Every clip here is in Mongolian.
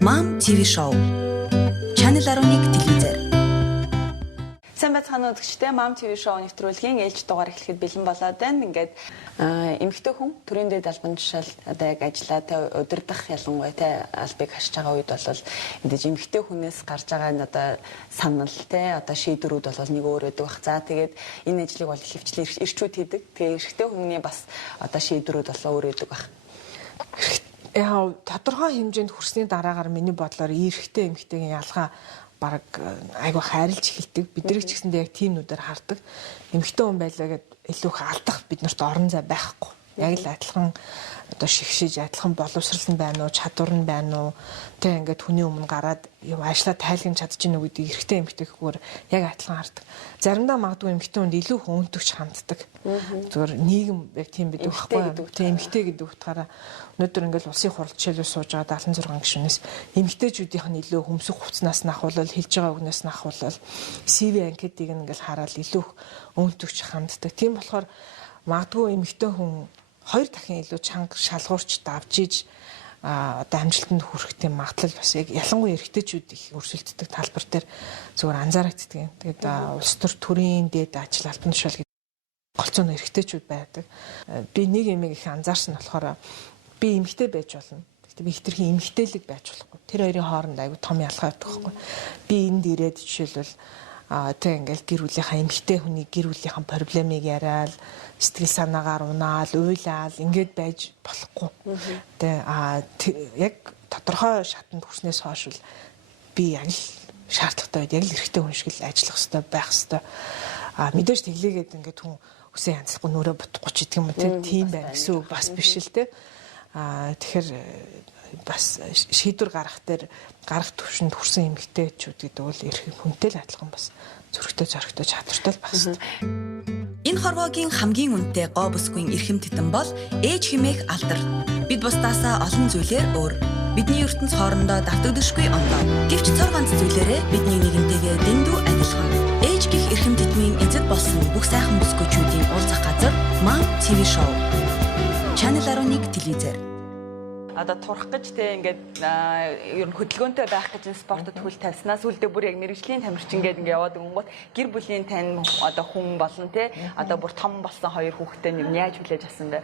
Mom TV Show. Channel 11 телевизээр. Сайн байцгаана үзэгчдээ Mom TV Show нэвтрүүлгийн ээлж дугаар эхлэхэд бэлэн болоод байна. Ингээд эмэгтэй хүн төрийн дэд албан тушаал одоо яг ажиллаа тэ удирдах ялангуяа тэ албыг хашиж байгаа үед бол мэдээж эмэгтэй хүнээс гарч байгаа нь одоо санал тэ одоо шийдвэрүүд бол нэг өөр өдөг бах. За тэгээд энэ ажлыг бол хөвчлэн ирчүүд хийдэг. Тэгээ эрэгтэй хүний бас одоо шийдвэрүүд бол өөр өдөг бах. Яа тодорхой хэмжээнд хүрсний дараагаар миний бодлоор эрэгтэй эмэгтэйгийн ялгаа баг айгу хайрлж эхэлдэг. Бидний ч гэсэндээ яг тийм нүдээр хардаг. Эмэгтэй хүн байлаа гэд илүү их алдах биднэрт орон зай байхгүй. Яг л адилхан одоо шигшиж адилхан боловсрал нь байна уу, чадвар нь байна уу. Тэ ингээд хүний өмнө гараад юм ажиллаа тайлгнаж чадчихна уу гэдгийг эрэгтэй эмэгтэйгээр яг адилхан хардаг. Заримдаа магадгүй эмэгтэй хүнд илүү хөөнтөгч ханддаг. Зүгээр нийгэм яг тийм байдаг байхгүй. Тэ эмэгтэй гэдэг утгаараа өнөөдөр ингээд улсын хурал жишээлбэл сууж байгаа 76 гишүүнээс эмэгтэйчүүдийнх нь илүү хөмсөх хувцснаас нь ахвал хэлж байгаа үгнээс нь ахвал CV анкетыг ингээд хараад илүү өөнтөгч ханддаг. Тийм болохоор магадгүй эмэгтэй хүн хоёр дахин илүү чанга шалгуурч давжиж одоо амжилтанд хүрэх тийм магадлал бас яг ялангуяа эрэгтэйчүүд их өрсөлддөг талбар дээр зүгээр анзаарэгддэг юм. Тэгээд улс төр төрийн дэд ажил албан тушаал гэдэг голцооны эрэгтэйчүүд байдаг. Би нэг юм их анзаарсан болохоор би эмэгтэй байж болно. Гэхдээ би хитрхийн эмэгтэйлэг байж болохгүй. Тэр хоёрын хооронд айгүй том ялгаа байдаг байхгүй. Би энд ирээд жишээлбэл тэг ингээл гэр бүлийнхаа эмэгтэй хүний гэр бүлийнхаа проблемыг яриад сэтгэл санаагаар унаал, уйлаал ингээд байж болохгүй. Тэг яг тодорхой шатанд хүрснээс хойш би яг л шаардлагатай үед яг л эрэгтэй хүн шиг л ажиллах хэрэгтэй байх хэрэгтэй. Мэдээж тэглээгээд ингээд хүн үсэн янзлахгүй нүрэ бутахгүй ч гэдэг юм уу тийм байна гэсэн үг бас биш л те. Тэгэхээр бас шийдвэр гаргах төвшөнд хүрсэн эмэгтэйчүүд гэдэг бол эрх хүнтэй л адилхан бас зөрөгтэй зоригтой чадвартай л байх хэрэгтэй. Энэ хорвоогийн хамгийн үнэтэй гоо бүсгүйн эрхэм тэтэн бол ээж хэмээх алдар. Бид бусдаасаа олон зүйлээр өөр. Бидний ертөнц хоорондоо давтагдашгүй онцлог. Гэвч цор ганц зүйлээрээ бидний нэгэнтэйгээ дэндүү адилхан. Ээж гих эрхэм тэтмийн эзэд болсон бүх сайхан бүсгүйчүүдийн уулзах газар Mom TV Show. Channel 11 телевизээр. Одоо турах гэж те ингээд ер нь хөдөлгөөнтэй байх гэж спортод хөл тавьснаас үлдээ бүр яг мэрэгжлийн тамирчин гээд ингээд яваад өнгөт гэр бүлийн тань одоо хүн болно те одоо бүр том болсон хоёр хүүхэдтэй юм яаж хүлээж авсан бэ?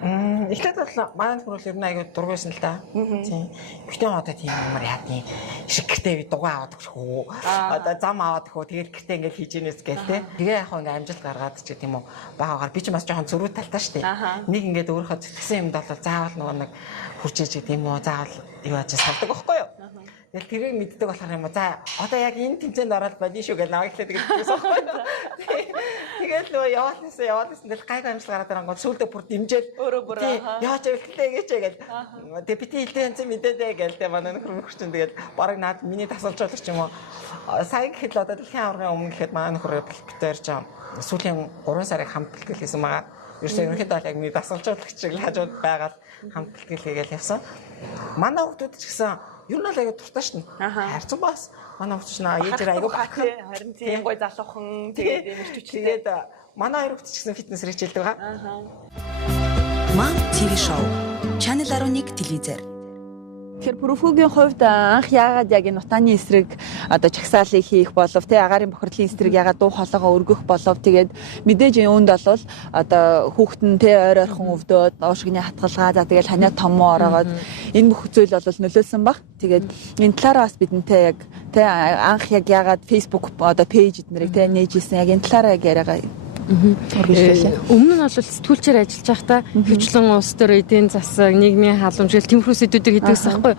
Эхлээд бол манай нөхөр ер нь аягүй дургүйсэн л да. Тийм. Гэхдээ одоо тийм юмар яадیں۔ Шигэртэй дугаа аваад өгөх үү? Одоо зам аваад өгөх үү? Тэгээд гэртээ ингээд хийж ийнэс гээл те. Тэгээ яг хаа ингээд амжилт гаргаад ч гэдэм үү. Багаагаар би ч бас жоохон зөрүү талтай штэ. Нэг ингээд өөрийнхөө зэтгсэн юмд бол заавал нэг хурж иж гэдэм үү? Заавал юу яаж салдаг байхгүй юу? Тэгэл тэрийг мэддэг болохоор юм уу. За одоо яг энэ тэмцээнд ороод байна шүү гэж намайг хэлээд гэдэгсэн байхгүй юу? Тэгэл нөө яваалнаас тэгэл гайг амжилт гараад байгаа гоо сүулдэ бүр дэмжээл өөрөө бүр яач хэлтэлээ гэж гээл тэгээ бити хэлтэн мэдээдээ гээл тэ манай нөхөр чинь тэгэл бараг наад миний тасалжуулагч юм уу сайн гэхэд одоо дэлхийн аврагын өмнө гэхэд манай нөхөр битээр ч сүүлийн 3 сарыг хамт бэлтгэл хийсэн байгаа. Ерөөсөө ерөнхийдөө яг миний тасалжуулагч шиг хажууд байгаад хамт бэлтгэл хийгээл явсан. Манай хүмүүс ч гэсэн юу нэг аяга дуртай шин. Хайрцан бас. Манай хүмүүс чинь ээжээр аяга бахаа. Харин тийм гой залуухан тэгээд эмэрч хүчлээд манай хоёр хүмүүс ч гэсэн фитнесээр хичээлдэг байгаа. Mom TV Show. Channel 11 телевизээр. Тэгэхээр Пүрэвхүүгийн хувьд анх яагаад яг энэ утааны эсрэг одоо чагсаалыг хийх болов те агаарын бохирдлын эсрэг яагаад дуу хоолойгоо өргөх болов тэгээд мэдээж үүнд бол одоо хүүхдэн те ойр ойрхон өвдөөд уушигны хатгалгаа за тэгээд ханиа томоо ороогоод энэ бүх зүйл бол нөлөөлсөн баг. Тэгээд энэ талаараа бас бидэнтэй яг те анх яг яагаад Facebook одоо пэйж эднэрийг те нээжсэн яг энэ талаараа яг яриагаа өмнө нь бол сэтгүүлчээр ажиллаж байхдаа хөвчлэн улс төр эдийн засаг, нийгмийн халамжлал тэмхрүү сэдвүүдийг хийдэгсэн байхгүй.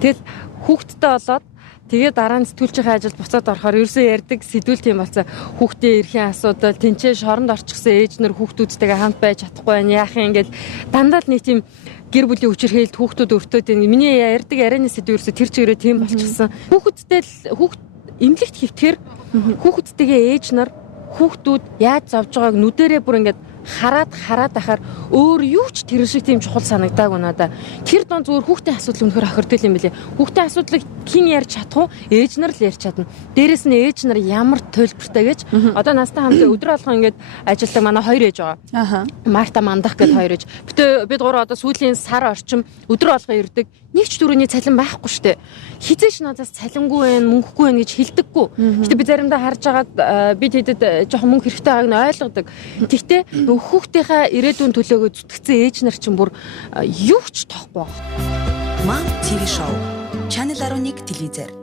Тэгэл хүүхдтэй болоод тэгээд дараа нь сэтгүүлчийн ажилд буцаад орохоор ерөөсөө ярьдаг сэдвүүл тийм болсон. Хүүхдийн эрхийн асуудал, тэнцээ шоронд орчихсан ээж нар хүүхдүүдтэйгээ хамт байж чадахгүй байна. Яах юм ингээд дандаа л нэг тийм гэр бүлийн хүчирхээлд хүүхдүүд өртөөд байна. Миний ярьдаг ярианы сэдв ерөөсөө тэр чигээрээ тийм болчихсон. Хүүхдтэй хүүхд эмнэлэгт хөвтгөр хүүхдтэйгээ ээж нар хүүхдүүд яаж зовж байгааг нүдэрээ бүр ингээд хараад ахаар өөр юу ч тэр шиг тийм чухал санагдаагүй надаа. Тэр дон зүгээр хүүхдийн асуудал өнөхөр охирдол юм билээ. Хүүхдийн асуудлыг хэн ярьж чадах уу? Ээж нар л ярьж чадна. Дээрээс нь ээж нар ямар төлбөртэй гэж одоо настай хамт өдөр болгон ингээд ажилдаг манай хоёр ээж байгаа. Марта Мандах гэдэг хоёр ээж. Бид гурав одоо сүүлийн сар орчим өдөр болгон ирдэг. Нэг ч дөрөвний цалин байхгүй штэ. Хизээш надаас цалингүй байх, мөнгөгүй байх гэж хэлдэггүй. Гэтэ би заримдаа харж агаад бид хэдэд жоохон мөнгө хэрэгтэй байгааг нь ойлгодог. Тэгтээ нөгөө хүүхдийнхээ ирээдүйн төлөөгөө зүтгэцэн ээж нар чинь бүр юу ч тоохгүй байна. Mom TV show. Channel 11 телевизээр.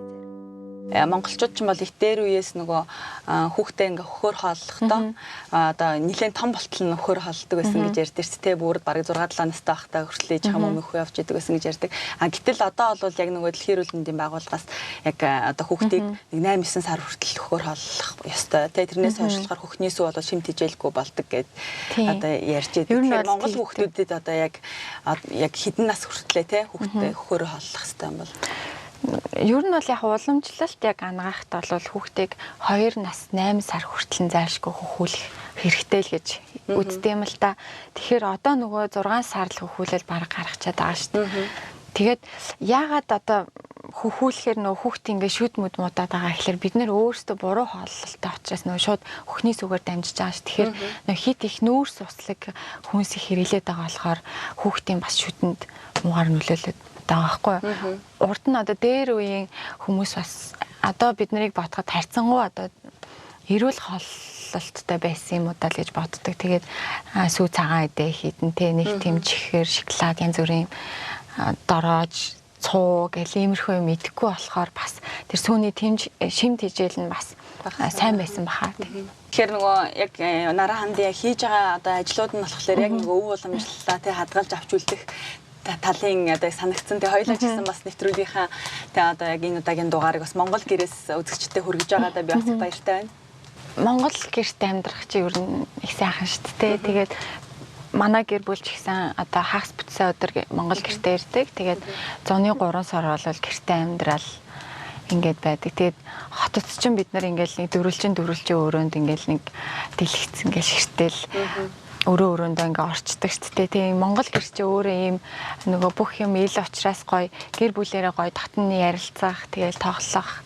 Монголчууд ч юм бол их дээр үеэс нөгөө хүүхдээ ингээ хөхөр хооллохдоо одоо нэлээд том болтол нь хөхөр хоолдог байсан гэж ярьдэрч тэ бүр бараг 6-7 настай байхдаа хүртэл ээж хамаа мөхөө явж идэг байсан гэж ярьдаг. Гэтэл одоо бол яг нөгөө дэлхийн эрүүл мэндийн байгууллагаас яг одоо хүүхдийг 8-9 сар хүртэл хөхөр хооллох ёстой. Тэ тэрнээс хойшлохоор хөхнийсүү бол шим тижээлгүй болдог гэд одоо ярьж идэг. Тэгэхээр Монгол хүүхдүүдэд одоо яг хэдэн нас хүртлээ тэ хүүхдээ хөхөр хооллох ёстой юм бол ер нь бол яг уламжлалт яг ангаахт бол хүүхдийг 2 нас 8 сар хүртэл зайлшгүй хөхүүлэх хэрэгтэй л гэж үздэг юм л та. Тэгэхээр одоо нөгөө 6 сар л хөхүүлэл бараг гаргачаад байгаа шүү дээ. Тэгээд яагаад одоо хөхүүлэхээр нөгөө хүүхдээ ингээ шүд мүд муудаад байгаа гэхээр бид нэр өөрсдөө буруу хооллолтой учраас нөгөө шууд хөхний сүгээр дамжиж байгаа ш. Тэгэхээр нөгөө хит их нүүрс услаг хүнс их хэрэглээд байгаа болохоор хүүхдийн бас шүдэнд муугаар нөлөөлөд байгаа байхгүй. Урд нь одоо дээр үеийн хүмүүс бас одоо бид нарыг бодоход харьцангуй одоо эрүүл хооллолттой байсан юм уу даа гэж боддог. Тэгээд сүү цагаан эдээ хийдэн тэ нэг тийм чихэр, шоколад янз бүрийн дороож, цуу гэл иймэрхүү юм идэхгүй болохоор бас тэр сүүний шим тижээл нь бас сайн байсан баха. Тэгэхээр нөгөө яг нараа хандын хийж байгаа одоо ажлууд нь болохоор яг нөгөө өв уламжлалаа тэ хадгалж авч үлдэх талын одоо санагдсан. Тэгээ хоёулаа ч гэсэн бас нэвтрүүлгийнхаа тэгээ одоо яг энэ удаагийн дугаарыг бас Монгол гэрээс үзэгчдэд хүргэж байгаадаа би бас баяртай байна. Монгол гэрт амьдрах чи ер нь их сайхан шүү дээ. Тэгээд манай гэр бүл ч гэсэн одоо хагас бүтсээ өдөр Монгол гэртээ ирдэг. Тэгээд зуны 3 сар бол гэртээ амьдрал ингээд байдаг. Тэгээд хотод ч бид нар ингээд нэг дөрвөлжин өрөөнд ингээд нэг дэлгэцэн ингээд ширтэл өрөөндөө ингээ орчдөг шүү дээ. Тийм Монгол гэр чи өөрөө ийм нөгөө бүх юм ил учраас гоё гэр бүлээрээ гоё татны ярилцах, тэгэл тоглох,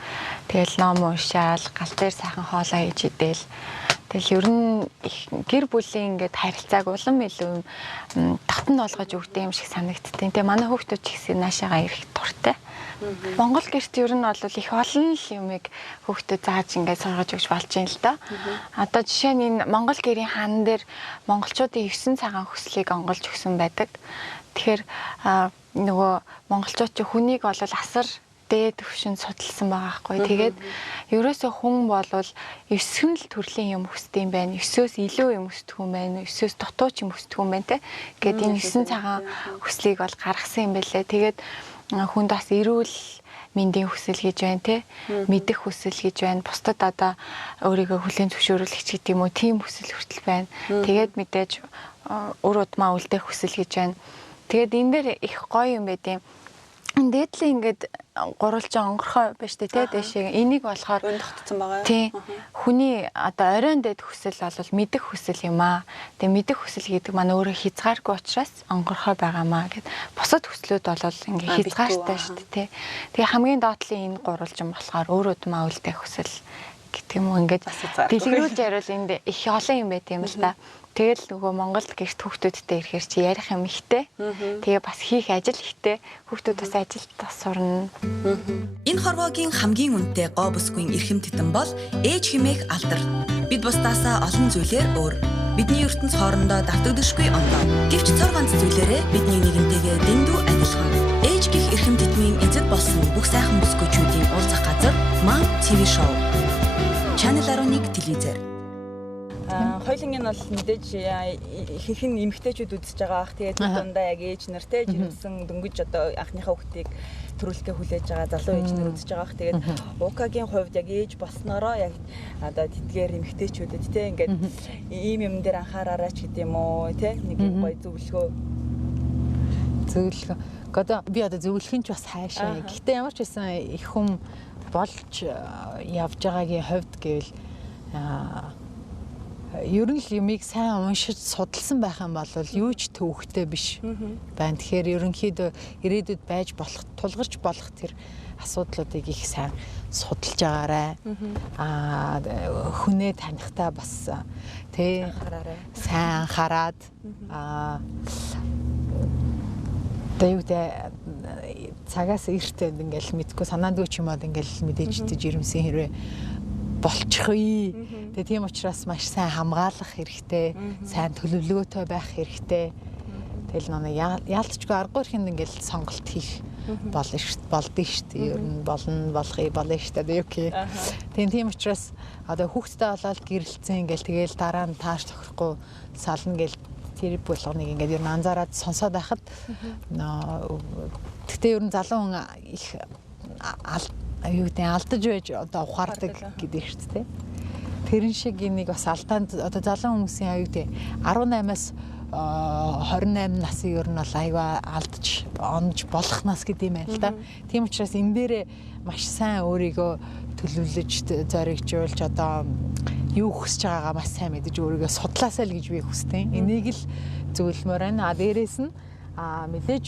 тэгэл ном уншаал, гал дээр сайхан хоолоо хийж идэл. Тэгэл ер нь гэр бүлийн ингээд харилцааг улам илүү татн болгож өгдөг юм шиг санагдтыг. Тэгээ манай хүүхдүүд ч гэсэн наашаага ирэх дуртай. Монгол гэрт ер нь бол их олон юмыг хүүхдэд зааж ингээд сургаж өгч болж юм л да. Одоо жишээ нь энэ Монгол гэрийн хаан дээр монголчуудын 9 цагаан хүслийг онголж өгсөн байдаг. Тэгэхээр нөгөө монголчууд чи хүнийг бол асар дээд төвшөнд судалсан байгаа хгүй. Тэгээд ерөөсөө хүн болвол 9 л төрлийн юм хүсдэг юм байна. 9-өөс илүү юм хүсдэг юм байна. 9-өөс дутуу ч юм хүсдэг юм байна те. Гэт энэ 9 цагаан хүслийг бол гаргасан юм байлээ. Тэгээд хүнд бас эрүүл мэндийн хүсэл гэж байна те. Мэдэх хүсэл гэж байна. Бусдад одоо өөрийгөө хүлээн зөвшөөрүүлэх гэдэг юм уу тийм хүсэл хүртэл байна. Тэгээд мэдээж өр удмаа үлдэх хүсэл гэж байна. Тэгээд энэ дээр их гоё юм байд юм. Дээдлийн ингээд гурвалж онгорхой байж тээ дэшээ энийг болохоор өндөгдсөн байгаа. Тийм. Хүний одоо оройн дэд хүсэл бол мэдэх хүсэл юм аа. Тэгээ мэдэх хүсэл гэдэг маань өөрөө хязгааргүй учраас онгорхой байгаамаа гэд. Бусад хүслүүд бол ингээд хязгаартай шүү дээ тий. Тэгээ хамгийн доотлын энэ гурвалжин болохоор өөрөө удмаа үлдэх хүсэл гэдэг юм уу ингээд дэлгэрүүлж яриул энд их олон юм байт юм л да. Тэгэл нөгөө Монголд гэрт хүүхдүүдтэй ирэхээр чи ярих юм ихтэй. Тэгээ бас хийх ажил ихтэй. Хүүхдүүд бас ажилд сурна. Энэ хорвоогийн хамгийн үнэтэй гоо бүсгүйн эрхэм тэтэн бол ээж хэмээх алдар. Бид бусдаасаа олон зүйлээр өөр. Бидний ертөнц хоорондоо давтагдашгүй онцлог. Гэвч цор ганц зүйлээрээ бидний нэгэнтэйгээ дэндүү адилхан. Ээж гих эрхэм тэтмийн эзэд болсон бүх сайхан бүсгүйчүүдийн уулзах газар Mom TV show. Channel 11 телевизээр. Хоёулын нь бол мэдээж ихэнх нь эмэгтэйчүүд үзэж байгаа ах. Тэгээд дундаа яг ээж нартэй жирэмсэн дөнгөж одоо анхныхаа хүүхдийг төрүүлэхээ хүлээж байгаа залуу ээж нар үзэж байгаа ах. Тэгээд УК-гийн хувьд яг ээж болсноороо яг одоо тэдгээр эмэгтэйчүүдэд те ингээд ийм юм дээр анхаараарай ч гэдэм үү те нэг гоё зөвлөгөө. Одоо би одоо зөвлөх нь ч бас хайшаа. Гэхдээ ямар ч байсан их хүм болж явж байгаагийн хувьд гэвэл ер нь л юмыг сайн уншиж судалсан байх юм бол юу ч төвөгтэй биш байна. Тэгэхээр ерөнхийдөө ирээдүйд байж болох, тулгарч болох тэр асуудлуудыг их сайн судалж агаарай. Хүнээ танихтаа бас тий сайн анхаарад Тэвдэ цагаас эрт ингээл мэдгүй санаандгүй ч юм уу ингээл мэдээж жирэмсэн хэрвээ болчихъя. Тэгээ тийм учраас маш сайн хамгаалах хэрэгтэй, сайн төлөвлөгөөтэй байх хэрэгтэй. Тэгэл нэг яалтчгүй аргагүй ихэнд ингээл сонголт хийх болдсон шүү дээ. Ер нь болно шүү дээ. Окей. Тийм учраас одоо хүүхдтэй болоод гэрэлцэн ингээл тэгэл дараа нь тааш тохирохгүй сална гэл тэр болгоныг ингээд ер нь анзаараад сонсоод байхад тэгтээ ер нь залуу хүн их алдаж байж одоо ухаардаг гэдэг шүү дээ. Тэрэн шиг энийг бас алдаанд одоо залуу хүмүүсийн аюу 18-аас 28 насын ер нь бол аюу алдаж онж болох нас гэдэг юм байна л да. Тийм учраас энэ дээрээ маш сайн өөрийгөө төлөвлөж зоригжуулж одоо юу хүсэж байгаагаа маш сайн мэдэж өөрийгөө судлаасаа л гэж би хүсдэг. Энийг л зөвлөмөр байна. Дээрээс нь мэдээж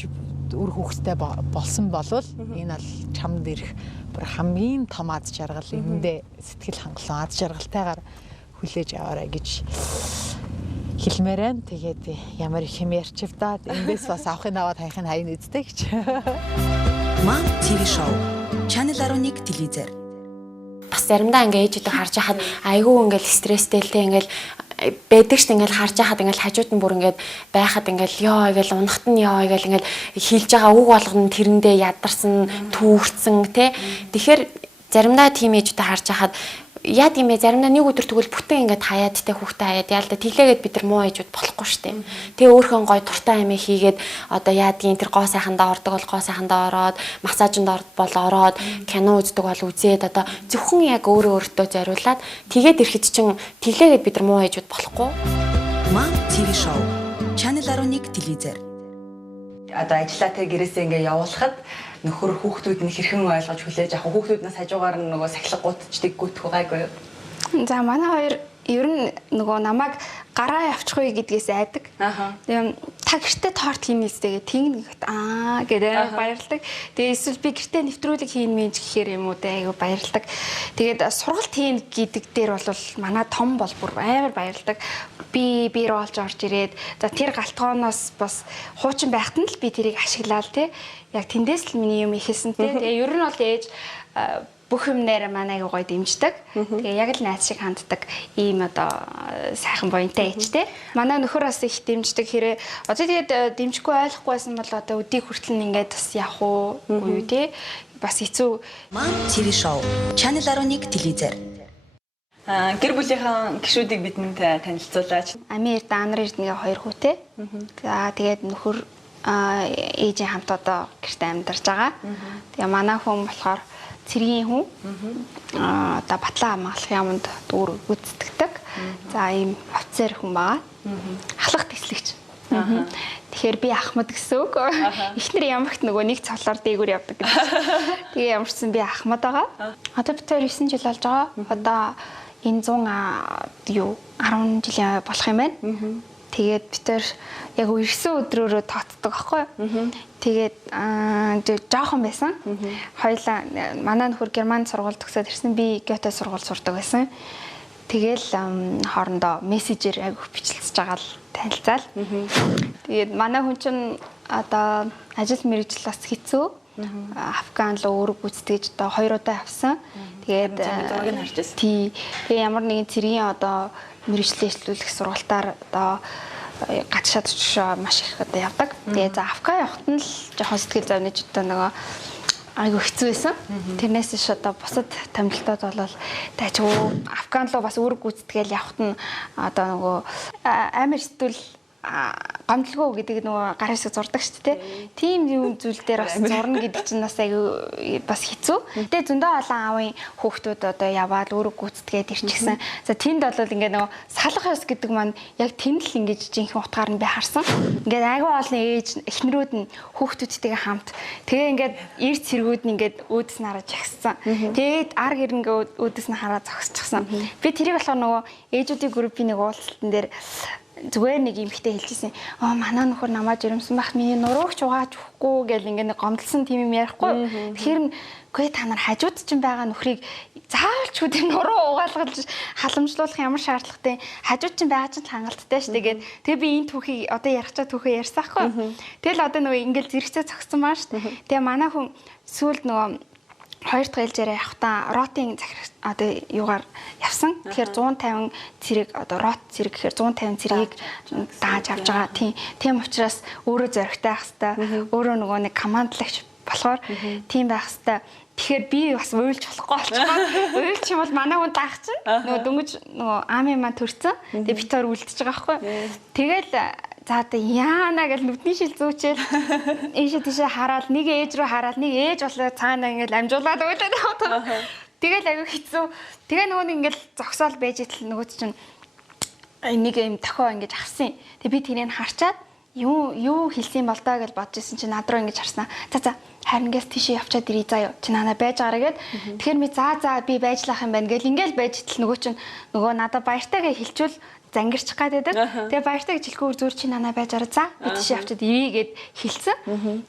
үр хөвгтэй болсон болвол энэ бол чамд ирэх бүр хамгийн том аз жаргал эндээ сэтгэл хангалуун аз жаргалтайгаар хүлээж аваарай гэж хэлмээр байна. Тэгээд ямар их юм ярьчих та эндээс бас авахын аваад хайхын хайн үздэг гэж. Mom TV show Channel 11 телевизээр бас заримдаа ингээд ээжүүдийг харж хахад айгүй ингээд стресстэй л те ингээд байдаг ш ингээл харж хахад ингээл хажууд нь бүр ингээд байхад ингээл ёо ингээл унахт нь ёо ингээл ингээд хийлж байгаа үг болгоно тэрэндээ ядарсан түүрцэн те тэгэхээр заримдаа тийм ээжүүдийг харж хахад яа гэмээ заримдаа нэг өдөр тэгвэл бүтэн ингээд хаяад те хүүхдээ хаяад яалда тэлээгээд бид нар муу ээжүүд болохгүй штэ. Тэгээ өөрхөн гой туртаа амиа хийгээд одоо яадгийн тэр гоо сайхандаа ордог бол гоо сайхандаа ороод массажинд бол ороод кино үздэг бол үзээд одоо зөвхөн яг өөрөө өөртөө зориулаад тэгээд ирэхэд чин тэлээгээд бид нар муу ээжүүд болохгүй. Mom TV show Channel 11 телевизээр одоо ажиллаа тэр гэрээсээ ингээ явуулахад нөхөр хүүхдүүд нь хэрхэн ойлгож хүлээж авах хүүхдүүднээс хажуугаар нь нөгөө сахилга гутчдаг гүйтэх гайгүй юу? За манай хоёр ер нь нөгөө намайг гараа явчихгүй гэдгээс айдаг. Тэгээ та гэртээ торт хийнэ гэстэйгээ тэгнэ гэхэд гэдэг баярлдаг. Тэгээ эсвэл би гэртээ нэвтрүүлэг хийнэ мэж гэхээр юм уу те айгу баярлдаг. Тэгээд сургалт хийнэ гэдэг дээр бол манай том бол бүр амар баярлдаг. Би руу олж орж ирээд за тэр галтгооноос бас хуучин байхад нь л би тэрийг ашиглаад те яг тэндээс л миний юм ихэлсэн те. Тэгээ ер нь бол ээж бүх юмнээр манай аяга гоё дэмждэг. Тэгээ яг л найз шиг ханддаг ийм одоо сайхан буянтай ээжтэй. Манай нөхөр бас их дэмждэг хэрэг. Одоо тэгээд дэмжихгүй ойлгохгүйсэн бол одоо өдийг хүртэл ингээд бас явах уу тий. Бас хэцүү. Mom TV show Channel 11 телевизээр Гэр бүлийнхаа гишүүдийг бидэнд танилцуулаач. Амир Данар Эрдэнэгийн 2 хүүтэй. За тэгээд нөхөр ээжийн хамт одоо гэрте амьдарч байгаа. Тэгээ манай хүн болохоор цэргийн хүн одоо батлан хамгаалахын яамд дүүр гүйцэтгэдэг. За ийм офицер хүн байгаа. Ахлах тэслэгч. Тэгэхээр би Ахмад гэсэн үг. Эхнэр ямарт нөгөө нэг цолоор дээгүүр явдаг гэдэг. Тэгээ ямарчсан би Ахмад байгаа. Одоо бид 9 жил болж байгаа. Одоо энэ 10 жилийн болох юм байна. Тэгээд бид яг ирсэн өдрөөрөө тооцдог аахгүй. Тэгээд жоохон байсан. Хоёлаа манай нөхөр Германд сургууль төгсөөд ирсэн. Би Гёте сургууль сурдаг байсан. Тэгэл хоорондоо мессежээр айгүйх бичлэлцэж байгаа л танилцаал. Тэгээд манай хүн чинь одоо ажил мэргэжил бас хэцүү. Афган руу өөрөг гүйцэтгэж одоо 2 удаа авсан. Тэгээд зургийг харж байсан. Тэгээ ямар нэгэн цэргийн одоо мэргэжлээ эшлүүлэх сургалтаар одоо гацшаад маш их одоо явдаг. Тэгээ за Афган явахт нь л жоохон сэтгэл зовниж одоо нөгөө айгу хэцүү байсан. Тэрнээс ш одоо бусад томилтууд болол тайчгүй Афган руу бас үүрэг гүйцэтгээл явахт нь одоо нөгөө амар сэтгэл гомдлогоо гэдэг нөгөө гар хэсэг зурдаг шүү дээ. Тийм юм зүйл дээр бас зурна гэдэг чинь бас аюу бас хэцүү. Гэтэ зөндөө олон аавын хүүхдүүд одоо яваад өөрөө гүйцэтгээд ирчихсэн. За тэнд бол ингээд нөгөө салах ёс гэдэг маань яг тэнд л ингэж жинхэнэ утгаар нь би харсан. Ингээд аюу олон ээж эхнэрүүд нь хүүхдүүдтэйгээ хамт тэгээ ингээд эрт цэргүүд нь ингээд өөдөс нь хараад жагссан. Тэгээд ар гэрнгээ өөдөс нь хараад зогсчихсан. Би тэрийг болохоор нөгөө ээжүүдийн группийн нэг уулзалтан дээр зүгээр нэг эмхтэй хэлчихсэн. Манай нөхөр намайг жирэмсэн байх. Миний нуруугч угааж өгөхгүй гэл ингээд гомдлсон тийм юм ярихгүй. Тэгэхээр үгүй та нар хажууд чинь байгаа нөхрийг заавал ч үгүй нуруу угаалгаж халамжлуулах ямар шаардлагатай. Хажууд чинь байгаа чинь хангалттай шүү дээ. Тэгээ би энэ түүхийг одоо ярих чад түүхээ ярьсан хгүй. Тэгэл одоо нөгөө ингээд зэрэгцээ зогссон маа шүү дээ. Тэгээ манай хүн сүүлд нөгөө 2 дахь ээлжээрээ явахдаа ротын захирагч одоо юугаар явсан. Тэгэхээр 150 цэрэг одоо рот цэрэг гэхээр 150 цэргийг дааж авч байгаа. Тийм учраас өөрөө зоригтой байх хэвээр өөрөө нөгөө нэг командлагч болохоор тийм байх хэвээр. Тэгэхээр би бас уйлж болохгүй болчихгоо. Уйлч юм бол манай хүн даах чинь нөгөө дөнгөж нөгөө аамын маань төрцөн. Тэгээ битээр үлдчихэж байгаа байхгүй. Тэгэл за одоо яана гэж нүдний шил зүүчээл ийшээ тийшээ хараад нэг ээж рүү хараад нэг ээж болоо цаана ингээл амжуулаад уйлаад байгаа. Тэгэл аягүй хэцүү. Тэгээ нөгөө нэг ингээл зогсоол байж итэл нөгөө чинь нэг юм тохио ингэж авсан. Тэгээ би тэрийг харчаад юу хэлсэн бол доо гэж бодож исэн чинь над руу ингэж харснаа. За харин ингээс тийшээ явчаад ирээ заа юу. Чи наана байж байгаараа гэд. Тэгэхээр би за би байжлах юм байна гэл ингээл байж итэл нөгөө чинь нөгөө надад баяртайгаа хэлчүүл зангирчих гээд байдаг. Тэгээ баяртай гэж хэлэхгүй зүгээр чи нанаа байж араа за би тийш явчаад ивэ гэд хэлсэн.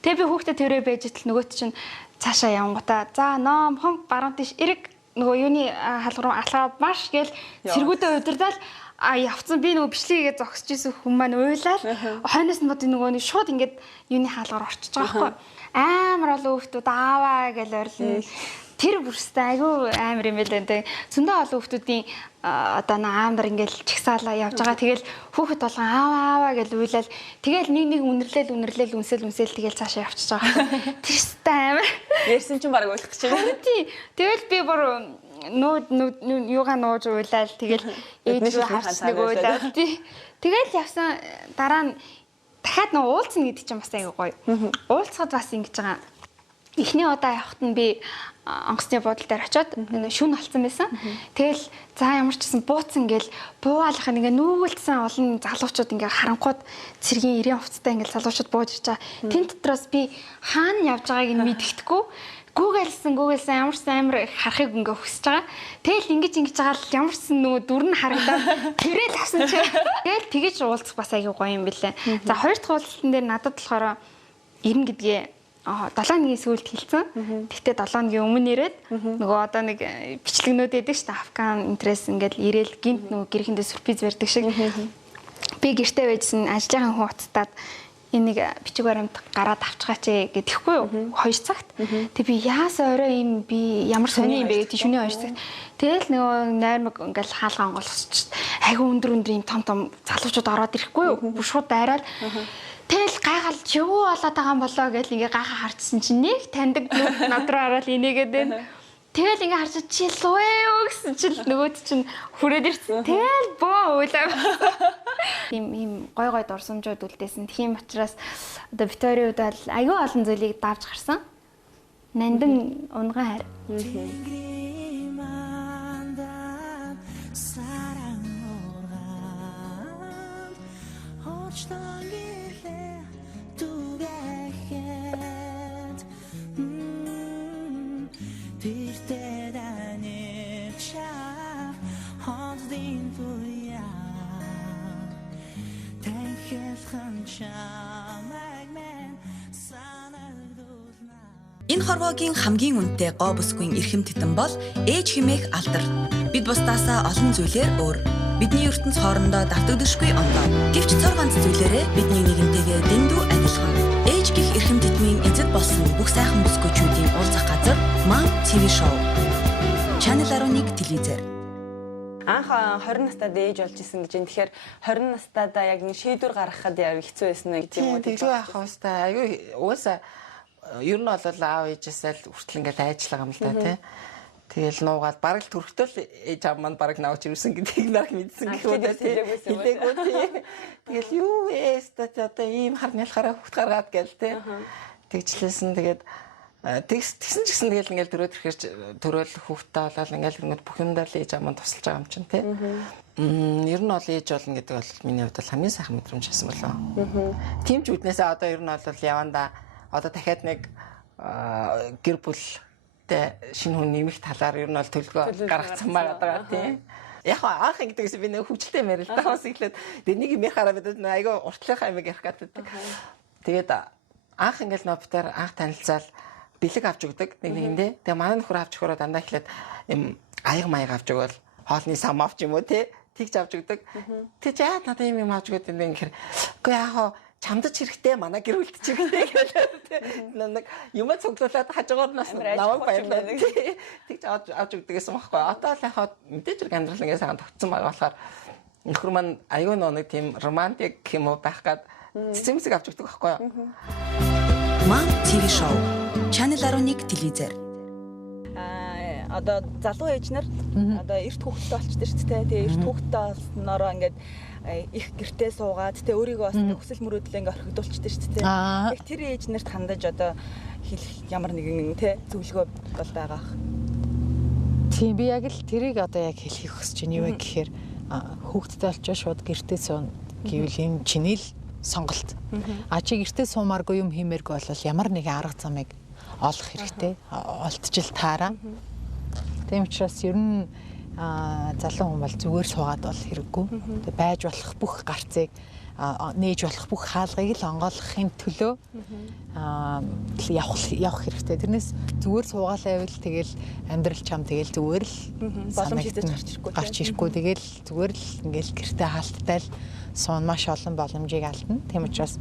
Тэгээ би хүүхдээ тэрэ байж итэл нөгөөт чинь цаашаа явангуудаа за ном хом баруун тийш эрэг нөгөө юуны халууруу алгаа маш гээл цэргүүдээ удирдал явцсан би нөгөө бичлэгээ зогсож исэн хүн маань уйлал хойноос нь бод нөгөө нэг шууд ингээд юуны хаалгаар орчиж байгаа байхгүй амар олон хүүхдүүд ааваа гэж ойрлоо тэр бүрстэй айгүй амар юм байлаа энэ зөндөө олон хүүхдүүдийн одоо аамдар ингээл чагсаалаа явж байгаа тэгэл хүүхэд болгон ааваа гэж уйлал тэгэл нэг үнэрлэл үнсэл тэгэл цаашаа явчихж байгаа тэр өстэй амар ярьсан чинь баг ойлгох чинь тий тэгэл би бүр юугаа нууж уйлал тэгэл ээж рүү харсныг уйлал тий тэгэл явсан дараа нь дахиад нөө уулзна гэдэг чинь бас айгүй гоё уулзахад бас ингэж байгаа эхний удаа явахт нь би онгоцны буудлын дээр очиод шүн олцсон байсан. Тэгэл за ямар ч гэсэн бууцсан гэл буугаалах нэг нүүгэлсэн олон залуучууд ингээ харангууд цэргийн 90 хувцастай ингээ залуучууд бууж ирж байгаа. Тэн дотроос би хаана явж байгааг нь мэддэхгүй. Гүүгэлсэн ямар ч амар харахыг ингээ хүсэж байгаа. Тэгэл ингэж байгаа л ямар ч нөгөө дүр нь харагдаад тэрэл авсан чи. Тэгэл тэгэж уулзах бас аягүй гоё юм билээ. За хоёр дахь уулзалтан дээр надад болохоор 90 гэдгээ 7-ны сүүлд хэлсэн. Тэгтээ 7-ны өмнө ирээд нөгөө одоо нэг бичлэгнүүд эдэг шүү дээ. Афган интерес ингээл ирээл гинт нөгөө гэрхэндээ сюрприз барьдаг шиг. Би гэртээ байжсэн ажлынхаа хүн уцтаад энийг бичиг баримт гараад авчгаач гэдэхгүй юу? 2 цагт. Тэг би яас орой юм би ямар сони юм бэ гэдэг шөнийн 2 цагт. Тэгэл нөгөө нойрмог ингээл хаалгаа онгоолгосч айгүй өндөр юм том залуучууд ороод ирэхгүй юу? Шууд дайраад тэгэл гайхалж юу болоод байгаа юм болоо гэж ингээ гайхаа харчихсан чинь нэг таньдаг над руу ороод инээгээд байна. Тэгэл ингээ харж чи луэ юу гэсэн чил нөгөөд чинь хүрээд ирсэн. Тэгэл боо уйлаа. Ийм гой дурсамжууд үлдээсэн. Тийм учраас одоо Викторийн үед бол аюу олон зүйлийг давж гарсан. Нандин унган хайр. Энэ хорвоогийн хамгийн үнэтэй гоо бүсгүйн эрхэм титэн бол ээж химээх алдар. Бид бусдаасаа олон зүйлээр өөр. Бидний ертөнц хоорондоо давтагдашгүй ондоо. Гэвч цор ганц зүйлээрээ бидний нэгэнтэйгээ дэндүү адилхан. Ээж гих эрхэм титмийн эзэд болсон бүх сайхан бүсгүйчүүдийн уулзах газар Mom TV Show. Channel 11 телевизээр. Анх 20 настайд ээж болж исэн гэж юм. Тэгэхээр 20 настайдаа яг нэг шийдвэр гаргахад яг хэцүү байсан нэг юм уу? Тэггүй байх хэвээр аюу уусаа ер нь бол аав ээжээсээ л хүртэл ингээд ажиллагаа юм л та тий. Тэгэл нуугаад бараг л төрхтөл ээж аав маань бараг навч ирсэн гэдгийг нарах мэдсэн гэхүүнээ хэлээгүй. Тэгэл юу одоо ийм хар нялхаараа хөвт гаргаад гээл те. Тэгчлээсэн тэгээд тэгсэн ч гэсэн тэгэл ингээл төрөөд ирэхэрч төрөөл хүүхдтэй болоод ингээл ингээд бүх юмдаа л ээж аав маань тусалж байгаа юм чинь те. Ер нь бол ээж болно гэдэг бол миний хувьд хамгийн сайхан мэдрэмж байсан болоо. Тийм ч үднээсээ одоо ер нь бол яванда одоо дахиад нэг гэр бүлтэй шинэ хүн нэмэх талаар ер нь бол төлөвлөгөө гаргацсан байгаа тийм. Яг анх ингэдэгс би нэг хөвчлөлтэй мэрэл та бас иглээд нэг юм ярихаараа бид айгаа уртлынхаа юм ярих гэдэг. Тэгээд анх ингээл нобтер анх танилцал бэлэг авч өгдөг нэг нэгэндээ. Тэгээ манай нөхөр авч өгөхөөрөө дандаа ихлээд юм аяг маяг авч өгөөл хоолны сам авч юм уу те тэгж авч өгдөг. Тэг жаа надад юм авч өгöd юм ингэхэр үгүй яах чамдч хэрэгтэй манай гэр бүлд ч хэрэгтэй гэдэг нэг юм цуглуулад хажуугаар нас намайг баярлаа тэгж авч өгдөг гэсэн байхгүй. Одоо л яхаа мэдээж амьдрал ингээ сайхан тогтсон байгаа болохоор нөхөр маань аюу нэг тийм романтик юм уу байх гад цэцэмсэг авч өгдөг байхгүй. Mom TV show Channel 11 телевизээр одоо залуу ээж нар одоо эрт хүүхэдтэй болчтой шүү дээ. Тэгээ эрт хүүхэдтэй болсноороо ингээд их гэртээ суугаад тэгээ өөрийгөө бас хүсэл мөрөөдлөө ингээд орхигдуулчихдээ шүү дээ. Яг тэр ээж нарт хандаж одоо хэлэх ямар нэгэн те зөвлөгөө бол байгаа. Тийм би яг л тэрийг одоо яг хэлхийг хүсэж байна. Юу вэ гэхээр хүүхэдтэй болчоо шууд гэртээ суун гэвэл энэ чиний л сонголт. Чи гэртээ суумааргүй юм хиймээргүй бол ямар нэгэн арга замыг олох хэрэгтэй. Олдчил таараа. Тийм учраас ер нь залуу хүн бол зүгээр суугаад бол хэрэггүй. Тэг байж болох бүх гарцыг нээж болох бүх хаалгыг л онгойлгохын төлөө явах хэрэгтэй. Тэрнээс зүгээр суугаалаа байвал тэгэл амьдрал чам тэгэл зүгээр л боломжтой гарч ирэхгүй. Тэгэл зүгээр л ингээл гэртээ хаалттай л суун маш олон боломжийг алдна. Тийм учраас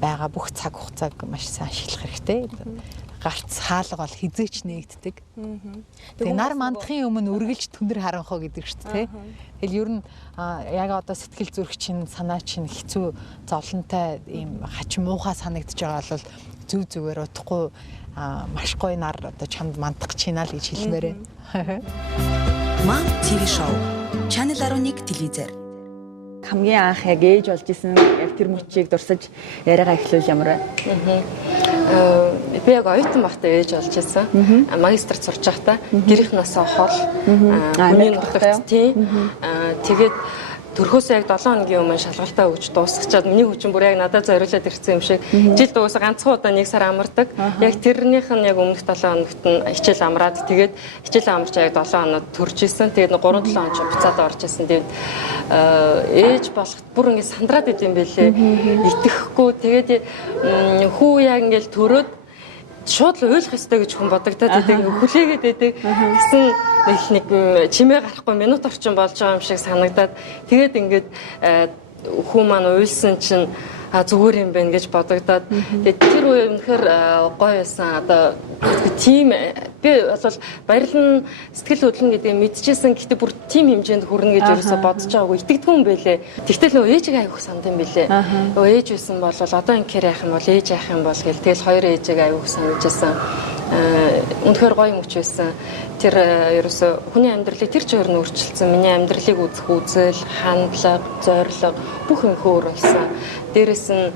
байгаа бүх цаг хугацааг маш сайн ашиглах хэрэгтэй. Гарц хаалга бол хизээч нээгддэг. Тэгээ нар мандахын өмнө үргэлж түндэр харанхоо гэдэг шүү дээ. Тэгэл ер нь яг одоо сэтгэл зүрх чинь санаа чинь хэцүү зовлонтой ийм хач муухай санагдаж байгаа бол зүв зүгээр утахгүй маш гоё нар одоо чамд мандах чинаа л гэж хэлмээрээ. Mom TV show Channel 11 телевизээр хамгийн анх яг ээж болж исэн яг тэр мөчийг дурсаж яриагаа эхлүүл ямар вэ? Би яг оюутан багтаа ээж болж исэн. Магистрт сурч байхдаа гэрийнхнаасаа хол хүний нутагт тийм. Тэгээд төрхөөсөө яг 7 хоногийн өмнө шалгалтаа өгч дуусгачаад миний хүчин бүр яг надад зориулаад ирсэн юм шиг жил дуусаа ганцхан удаа нэг сар амардаг. Яг тэрнийх нь яг өмнөх 7 хоногт нь хичээл амраад тэгээд хичээл амарч яг 7 хоног төрж исэн. Тэгээд 3-7 хоног ч буцаад орж исэн. Тэгээд ээж болохт бүр ингэ сандраад идэм байлээ. Итгэхгүй. Тэгээд хүү яг ингээл төрөөд шууд л ойлгох ёстой гэж хүн бодогдоод байдаг. Хүлээгээд байдаг. Гэсэн нэг чимээ гарахгүй минут орчим болж байгаа юм шиг санагдаад тэгээд ингээд хүн маань уйлсан чинь зүгээр юм байна гэж бодогдоод тэгээд тэр үе үнэхээр гоё байсан. Одоо тийм би бол баярлан сэтгэл хөдлөн гэдэг мэдчихсэн. Гэхдээ бүр тийм хэмжээнд хүрнэ гэж ерөөсө бодож байгаагүй. Итгэдэггүй юм байлээ. Тэгтэл нөө ээжийг аяг санд юм байлээ. Нөө ээж байсан бол одоо инхээр яах юм бол ээж яах юм бол гэл тэгэл хоёр ээжийг аяг санажсэн. Үнэхээр гоё мөч байсан. Тэр ерөөсө хүний амьдралыг тэр чигээр нь өөрчилсөн. Миний амьдралыг үзэх үзэл, хандлага, зорилго бүх юм өөр болсон. Дээрээс нь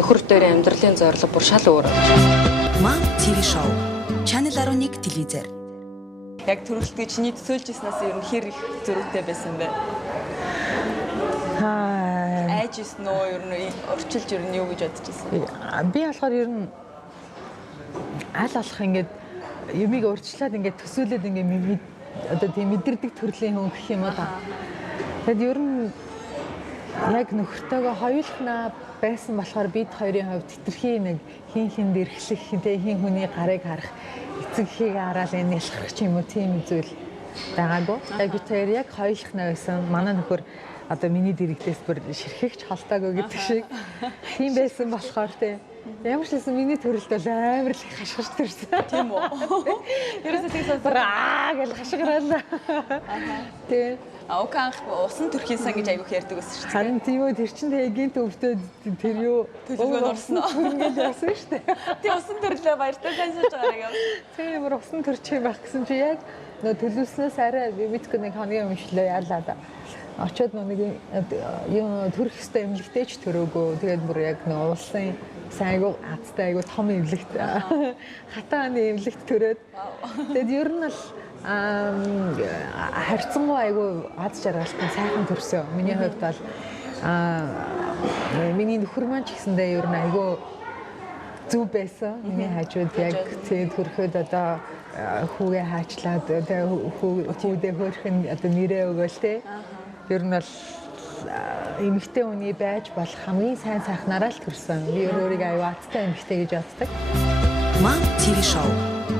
нөхөртөөрийн амьдралын зорилго бүр шал өөр болж байна. Mom TV show Channel 11 телевизээр Яг төрөлтгөө чиний төсөөлжсэнээс ер нь хэр их зөрүүтэй байсан бэ? Айжс нөө ер нь орчилж ер нь юу гэж бодож байсан? Би болохоор ер нь аль болох ингээд юмыг өөрчлөөд ингээд төсөөлөд ингээд одоо тийм мэдэрдэг төрлийн хүн гэх юм уу та. Тэгэд ер нь яг нөхөртөөгөө хоёулахнаа байсан болохоор бид хоёрын хувьд хэтэрхий нэг хин дэрхлэх хин хүний гарыг харах эцэг хийг хараад энэ ялхах ч юм уу тийм зүйл байгаагүй. Яг бид хоёр яг хоёулахнаа байсан. Манай нөхөр одоо миний дэрэгдээс бүр ширхэгч холтоогүй гэдэг шиг тийм байсан болохоор те ямар ч байсан миний төрөлд бол амар л хашгирч төрсөн. Тийм үү? Ерөөсөө тэгсэн Аа гэл хашгираа. Тэ. Оканх усан төрхийн сан гэж айгүйх ярьдаг байсан шүү дээ. Харин тийм үү тэр чинь эгийн төвдөө тэр юу төлөвлөгөө орсон уу? Ингээд яасан шүү дээ. Тийм усан төрлөө баяртай сайжруулж байгаагаа. Тийм бүр усан төрчих байх гэсэн чи яг нөө төлөвснөөс арай мэдгүй нэг хоногийн өмчлөө яалаа да. Очоод нэг юм төрөх хэвээр эмнэлэгтэй ч төрөөгөө. Тэгээд бүр яг нэг улсын сайгүй азтай айгүй том эмнэлэгт хатааны эмнэлэгт төрөөд. Тэгээд ер нь л харьцангуй айгүй аз жаргалтай сайхан төрсөн. Миний хувьд бол миний нөхөр маань ч гэсэндээ ер нь айгүй зүв байсан. Миний хажууд яг тэгээд төрөхөд одоо хүүгээ хаачлаад тэгээ хүүдээ хөөрх нь одоо нэрээ өгөөл те. Ер нь бол эмэгтэй хүний байж болох хамгийн сайн сайхнараа л төрсөн. Би өөрийгөө аюу азтай эмэгтэй гэж боддог. Mom TV show.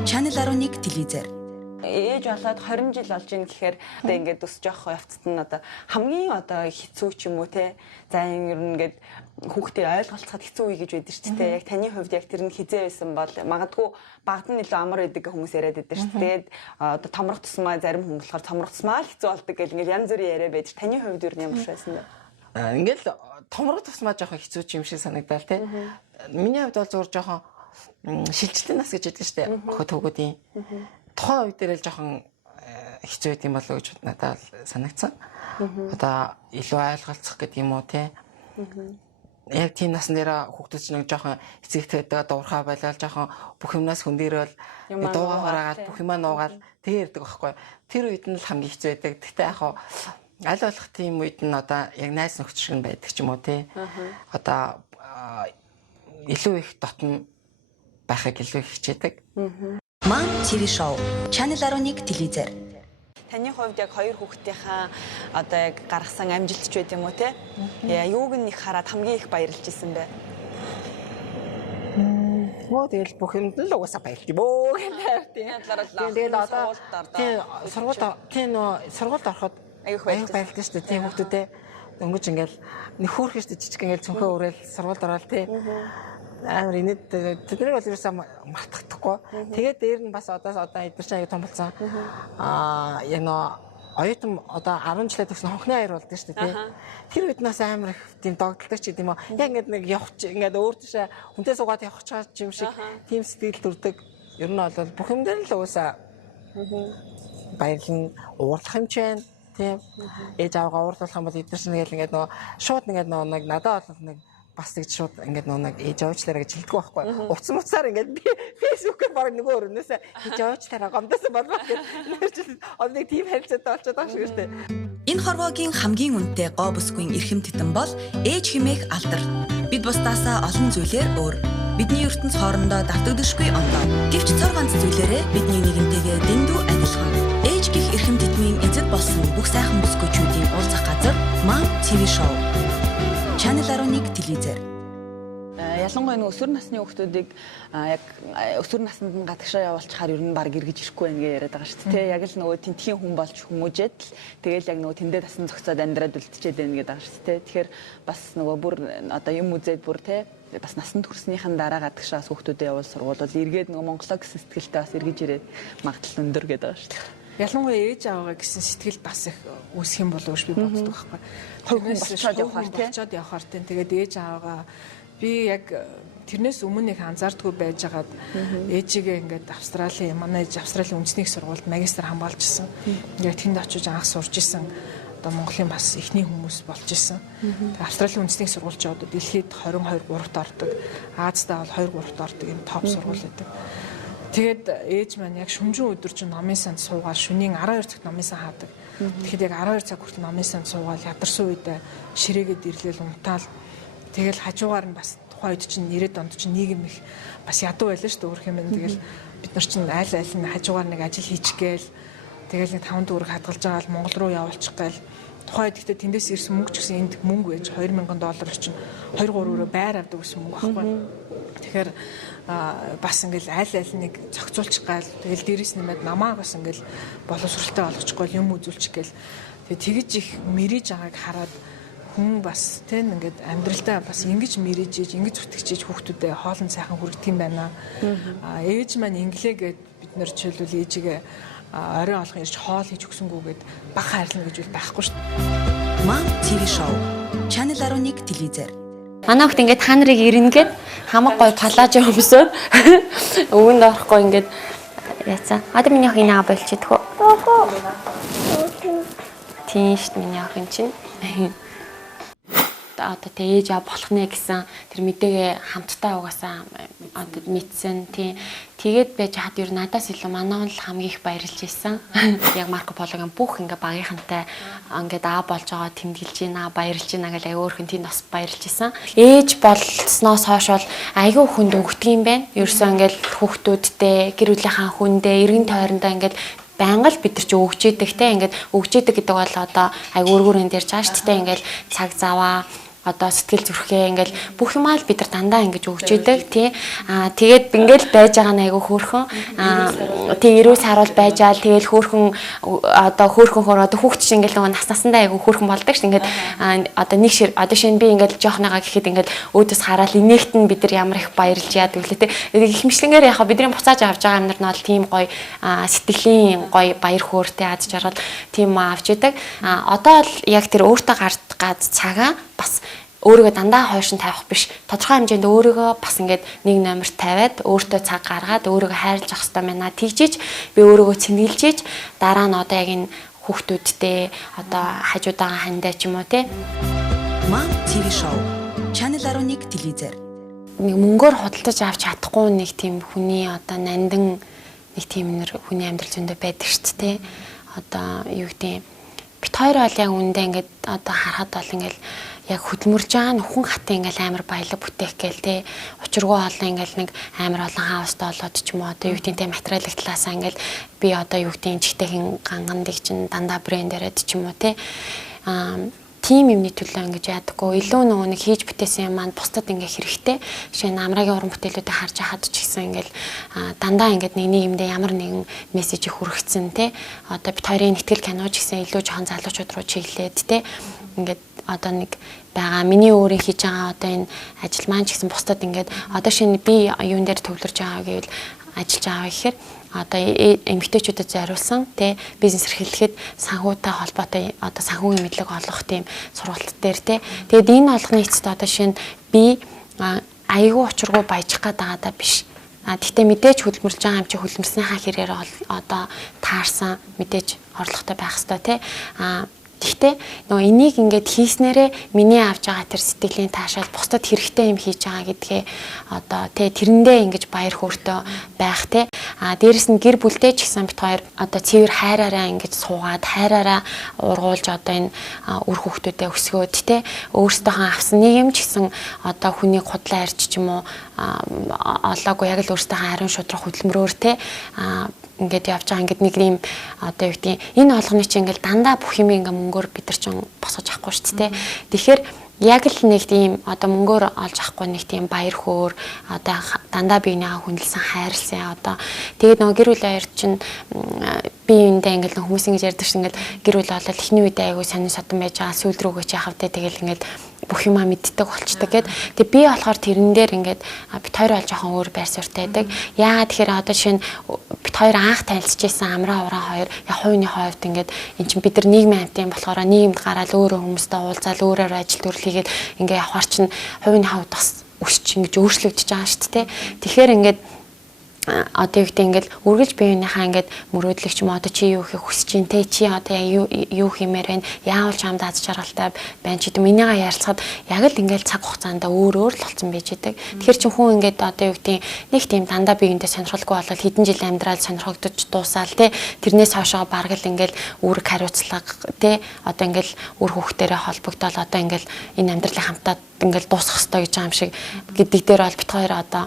Channel 11 телевизээр. Ээж болоод 20 жил болж ийн гэхээр одоо ингээд өсөж явах явцад нь одоо хамгийн одоо хэцүү ч юм уу те. За ер нь ингээд хүүхдээ ойлголцоход хэцүү үе гэж байдаг шүү дээ. Яг таны хувьд яг тэр нь хизээ байсан бол магадгүй багад нь илүү амар байдаг хүмүүс яриад байдаг шүү дээ. Тэгээд одоо томрох тусмаа зарим хүн болохоор томрох тусмаа л хэцүү болдог гэл ингээд янз бүрийн яриа байдаг. Таны хувьд ер нь ямар байсан бэ? Ингээл томрох тусмаа жоохон хэцүү ч юм шиг санагдал те. Миний хувьд бол зур жоохон шилжилтийн нас гэж яддаг шүү дээ. Охид төгөөдийн. Тухайн үед дээр л жоохон хэцүү байт юм болоо гэж надад санагдсан. Одоо илүү ойлголцох гэдэг юм уу те. Яг тийм насн дээр хүүхдүүд ч нэг жоохон эцэгтэй байдаг, дуурхаа байлаа, жоохон бүх юмнаас хөндөрөөл дуугаа гараад бүх юмаа нуугаад тэгээ ирдэг байхгүй. Тэр үед нь л хамгийн хэцүү байдаг. Гэхдээ яг хаа аль болох тийм үед нь одоо яг найз нөхд шиг нь байдаг ч юм уу те. Одоо илүү их дотн байхыг илүү хичээдэг. Mom TV show. Channel 11 телевизээр. Таны хувьд яг хоёр хүүхдийнхаа одоо яг гаргасан амжилтч байт юм уу те? Юуг нь их хараад хамгийн их баярлж исэн бэ? Тэгэл бүх юмд л угаасаа баярлж бөө гэдэг тийм. Тэгээд одоо сургуульд ороход аяг баярлж шүү дээ тийм хүүхдүүдээ. Өнгөж ингээл нөхөрх шүү дээ жижиг ингээл цөнхөө өрөөл сургуульд ороод тийм. Амар инээд тэднийг бол ерөөсөө мартахдаггүй. Тэгээд дээр нь бас одоо эдгээр чинь аяг том болсон. Яг нөө оюутан одоо 10 жилээ төгсөн хонхны аяр болдог шүү дээ. Тэр үед нас амар их тийм догдолтой ч гэдэм үү. Яг ингээд нэг явах ингээд өөр тийшээ хүнтэй суугаад явах ч юм шиг тийм сэтгэл төрдөг. Ер нь бол бүх юм дээр л уусаа баярлан уурлах юм ч байна. Тийм. Ээж аваагаа уурлуулах юм бол эдгээр чинь ингээд нөө шууд ингээд нөө нэг надад бол нэг бас тэгж шууд ингээд нэг ээж аваачлаараа гэж хэлдэг байхгүй. Уцсан уцаар ингээд би фэйсбүүкээр баг нөгөө өрнөөсөө ээж аваачлаараа гомдосон болов гэдэг. Одоо нэг тийм харилцаатай болчиход байгаа шүү дээ. Энэ хорвоогийн хамгийн үнэтэй гоо бүсгүйн эрхэм титэн бол ээж химээх алдар. Бид бусдаасаа олон зүйлээр өөр. Бидний ертөнц хоорондоо давтагдшгүй ондоо. Гэвч цор ганц зүйлээрээ бидний нэгэнтэйгээ дэндүү адилхан. Ээж гих эрхэм титмийн эзэд болсон бүх сайхан бүсгүйчүүдийн уулзах газар Mom TV show. Channel 11 телевизээр. Ялангуяа нэг өсвөр насны хүүхдүүдийг яг өсвөр наснд нь гадагшаа явуулчихаар ер нь баг эргэж ирэхгүй байх гэж яриад байгаа шүү дээ. Яг л нөгөө тентхийн хүн болж хүмүүжээд л тэгэл яг нөгөө тэндээ тасан зогцоод амьдраад үлдчихэд байна гэдэг байгаа шүү дээ. Тэгэхээр бас нөгөө бүр одоо юм үзээд бүр те бас насанд хүрснийхэн дараа гадагшаас хүүхдүүдэд явуул сургууль эргээд нөгөө Монголоо гэсэн сэтгэлтэй бас эргэж ирээд магадлал өндөр гэдэг байгаа шүү дээ. Ялангуяа ээж аваагаа гэсэн сэтгэл бас их үүсэх юм болов уу гэж би боддог байхгүй. Хувь хүн болчиход явахаар тийм. Тэгээд ээж аваагаа би яг тэрнээс өмнө их анзаардгүй байжгаад ээжигээ ингээд Австралийн манай ээж Австралийн үндэсний их сургуульд магистр хамгаалж исэн. Яг тэнд очиж анх сурж исэн. Одоо Монголын бас эхний хүмүүс болж исэн. Австралийн үндэсний их сургууль ч одоо дэлхийд 22 3-т ордог. Аазтай бол 2 3-т ордог юм топ сургууль гэдэг. Тэгээд ээж маань яг шүнжин өдөр чинь номын санд суугаад шөнийн 12 цагт номын сан хаадаг. Тэгэхэд яг 12 цаг хүртэл номын санд суугаад ядарсан үедээ ширээгээд ирлээл унтаал. Тэгэл хажуугаар нь бас тухайн үед чинь 90-ад онд чинь нийгэм их бас ядуу байлаа шүү дээ өөрх юм. Тэгэл бид нар чинь аль аль нь хажуугаар нэг ажил хийчихгээл тэгэл нэг 5 төгрөг хадгалж байгаа л Монгол руу явуулчих гээл. Тухайн үед гэхдээ тэндээс ирсэн мөнгө ч гэсэн энд мөнгө байж $2000 чинь 2-3 байр авдаг гэсэн мөнгө байхгүй. Тэгэхээр бас ингээл аль аль нэг зохицуулчих гал тэгэл дээрээс нэмээд намаа бас ингээл боловсралтай болгочихгүй юм үзүүлчих гээл Тэгээ тэгж их мэрэж байгааг хараад хүн бас тийм ингээд амьдралдаа бас ингэж мэрэж ийж ингэж зүтгэж хүүхдүүдэд хоолн сайхан хүргэх юм байна. Ээж маань инглээгээд бид нэр жишээлбэл ээжигээ орой олгон ирж хоол хийж өгсөнгүүгээд баг хайрлна гэж үл байхгүй шүү дээ. Mom TV show. Channel 11 телевизээр. Манай хүүхд ингээд та нарыг ирнэгээд хамаг гой палажо өмсөд өвөнд орохгүй ингээд яцсан. Одоо миний охин аа болчихдгоо. Тийм шүү дээ миний охин чинь. Одоо ээж аа болох нэ гэсэн тэр мэдээгээ хамтдаа угаасаа одоо мэдсэн тийм тэгээд байж хад ер надаас илүү манай л хамгийн их баярлж ирсэн. Яг Марко Пологын бүх ингээ багийнхантай ингээд аа болж байгаа тэмдэглэж байна баярлж байна гэж аяа өөрхөн тийм бас баярлж ирсэн. Ээж болсноос хойш бол аягүй хүнд өгдөг юм байна. Ерөөсөө ингээд хүүхдүүдтэй гэр бүлийнхаа хүндээ эргэн тойрондоо ингээд байнга л бид нар ч өгч идэг те ингээд өгч идэг гэдэг бол одоо аягүй өргөрөнд ярьж байгаа шүү дээ ингээд цаг заваа одоо сэтгэл зүрхээ ингээл бүх юмаа л бид нар дандаа ингэж өгч идэг тий тэгээд ингээл байж байгаа нь айгүй хөөрхөн тий 90 сар бол байжаал тэгэл хөөрхөн одоо хүүхд чинь ингээл нөгөө наснаасандаа айгүй хөөрхөн болдог ш ингээд одоо нэг шир одоо шинэ би ингээл жоохныгаа гэхэд ингээл өөдөөс хараад инээхт нь бид нар ямар их баярлж яадаг лээ тий их хэмжлэнгээр яхаа бидний буцааж авч байгаа юм нар нь бол тийм гоё сэтгэлийн гоё баяр хөөртэй аз жаргал тийм авч идэг одоо л яг тэр өөртөө гард цагаа бас өөрийгөө дандаа хойш нь тавих биш тодорхой хэмжээнд өөрийгөө бас ингээд нэг номерт тавиад өөртөө цаг гаргаад өөрийгөө хайрлах хэрэгтэй байна. Тэгжиж би өөрийгөө цэнгэлжиж дараа нь одоо яг энэ хүүхдүүдтэй одоо хажуудаага хандаа ч юм уу те. Mom TV show. Channel 11 телевизээр. Нэг мөнгөөр худалдаж авч чадахгүй нэг тийм хүний одоо нандин нэг тийм нэр хүний амьдрал зөндөө байдаг шүү дээ. Одоо юу гэдэг бит хоёр бол яг үндэ ингээд одоо харахад бол ингээд яг хөдөлмөрж байгаа нөхөн хатын ингээл амар баялаг бүтээх гээл те учиргүй олон ингээл нэг амар олон хаустай болоод ч юм уу одоо юу гэдэг те материалын талаасаа ингээл би одоо юу гэдэг чигтэйхэн гангандыг чинь дандаа брэндэрээд ч юм уу те тим юмны төлөө ингэж яадаггүй илүү нөгөө нэг хийж бүтээсэн юм маань бусдад ингээ хэрэгтэй жишээ нь амрагийн уран бүтээлүүдийг харж хаад ч гэсэн ингээл дандаа ингээд нэг юмдээ ямар нэгэн мессежийг хүргэцэн те одоо бит хоёрын нэтгэл кино ч гэсэн илүү жоохон залуучууд руу чиглээд те ингээд одоо нэг байгаа миний өөрийн хийж байгаа одоо энэ ажил маань ч гэсэн бусдад ингээд одоо шинэ би юун дээр төвлөрж байгаа гэвэл ажиллаж байгаа гэхээр одоо эмэгтэйчүүдэд зориулсан тий бизнес эрхлэхэд санхүүтэй холбоотой одоо санхүүгийн мэдлэг олгох тийм сургалт дээр тий тэгээд энэ олгоны эцэст одоо шинэ би аягүй учиргүй баяжих гэдэг биш. Гэхдээ мэдээж хөдөлмөрлж байгаа юм чи хөдөлмөрснийхаа хэрээр одоо таарсан мэдээж орлоготой байх хэрэгтэй тий Гэхдээ нөгөө энийг ингээд хийснээрээ миний авж байгаа тэр сэтгэлийн таашаал бусдад хэрэгтэй юм хийж байгаа гэдгээ одоо тэрэндээ ингэж баяр хөөртэй байх те дээрэс нь гэр бүлтэй ч гэсэн бит хоёр одоо цэвэр хайраараа ингэж суугаад хайраараа ургуулж одоо энэ үр хүүхдүүдэд өсгөөд те өөрсдөө авсан нэг юм ч гэсэн одоо хүний худлаа арч ч юм уу олоогүй яг л өөрсдөө ариун шудрах хөдөлмөрөөр те ингээд явж байгаа ингээд нэг юм одоо юу гэдэг энэ олгоны чинь ингээд дандаа бүх юм ингээд мөнгөөр бид нар чинь босгож авахгүй шүү дээ. Тэгэхээр яг л нэг тийм одоо мөнгөөр олж авахгүй нэг тийм баяр хөөр одоо дандаа биенээ хүндэлсэн хайрлсан одоо тэгээд нөгөө гэр бүл хоёр чинь биеиндээ ингээд хүмүүс ингэж ярьдаг чинь ингээд гэр бүл болол эхний үедээ айгу сонин содон байж байгаа сүүл рүүгээ ч яхав тэгэл ингээд бүх юмаа мэддэг болчдаг гэд. Тэг би болохоор тэрэн дээр ингээд бит хоёр бол жоохон өөр байр суурьтай байдаг. Яагаад тэгэхээр одоо жишээ нь бит хоёр анх танилцж байсан амраа ураа хоёр яг хувийн хувьд ингээд эн чинь бид нар нийгмийн хамтын болохоор нийгэмд гараад өөрөө хүмүүстэй уулзаал өөрөөр ажил төрөл хийгээд ингээд явахар чинь хувийн хувьд бас өсч ингэж өөрчлөгдөж байгаа шүү дээ. Тэгэхээр ингээд одоо юу гэдэг ингээд үргэлж биенийхээ ингээд мөрөөдлөгч юм одоо чи юу хийх хүсэж чинь те чи одоо юу хиймээр байна яавал чамд аз жаргалтай байна ч гэдэг минийгаа ярилцахад яг л ингээд цаг хугацаанд өөр л болсон байж идэг. Тэгэхээр чи хүн ингээд одоо юу гэдэг нэг тийм дандаа биеиндээ сонирхолгүй болол хэдэн жил амьдрал сонирхогдож дуусаал те тэрнээс хойшоо бараг л ингээд үүрэг хариуцлага те одоо ингээд үр хүүхдэрээ холбогдоод одоо ингээд энэ амьдралын хамтаад ингээд дуусгах хэрэгтэй гэж байгаа юм шиг гэдэг дээр бол бит хоёр одоо